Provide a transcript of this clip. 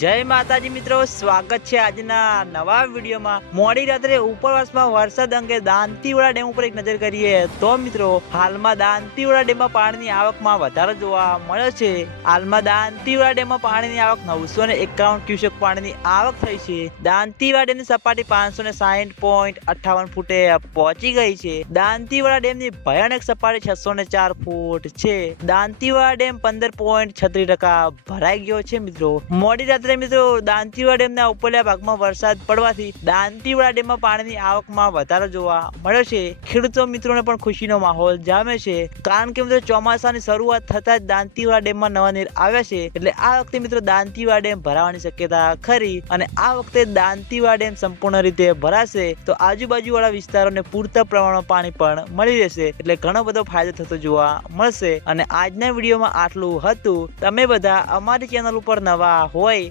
જય માતાજી મિત્રો, સ્વાગત છે આજના નવા વિડીયોમાં. મોડી રાત્રે ઉપરવાસમાં વરસાદ અંગે દાંતીવાડા ડેમ ઉપર એક નજર કરીએ તો મિત્રો, હાલમાં દાંતીવાડા ડેમમાં પાણીની આવકમાં વધારો જોવા મળે છે. હાલમાં દાંતીવાડા ડેમમાં પાણીની આવક નવસો ને એકાવન ક્યુસેક પાણીની આવક થઈ છે. દાંતીવાડા ડેમની સપાટી પાંચસો ને સાહીઠ પોઈન્ટ અઠાવન ફૂટે પહોંચી ગઈ છે. દાંતીવાડા ડેમની ભયાનક સપાટી છસો ને ચાર ફૂટ છે. દાંતીવાડા ડેમ પંદર પોઈન્ટ છત્રીસ ટકા ભરાઈ ગયો છે મિત્રો. મોડી રાત્રે મિત્રો, દાંતીવાડા ડેમના ઉપરલા ભાગમાં વરસાદ પડવાથી દાંતીવાડા ડેમમાં પાણીની આવકમાં વધારો જોવા મળ્યો છે. ખેડૂતો મિત્રોને પણ ખુશીનો માહોલ જામે છે. કારણ કે મિત્રો, ચોમાસાની શરૂઆત થતા જ દાંતીવાડા ડેમમાં નવા નીર આવ્યા છે. એટલે આ વખતે મિત્રો, દાંતીવાડા ડેમ ભરાવાની શક્યતા ખરી અને આ વખતે દાંતીવાડા ડેમ સંપૂર્ણ રીતે ભરાશે તો આજુબાજુવાળા વિસ્તારોને પૂરતા પ્રમાણમાં પાણી પણ મળી રહેશે. એટલે ઘણો બધો ફાયદો થતો જોવા મળશે. અને આજના વિડીયોમાં આટલું હતું. તમે બધા અમારી ચેનલ ઉપર નવા હોય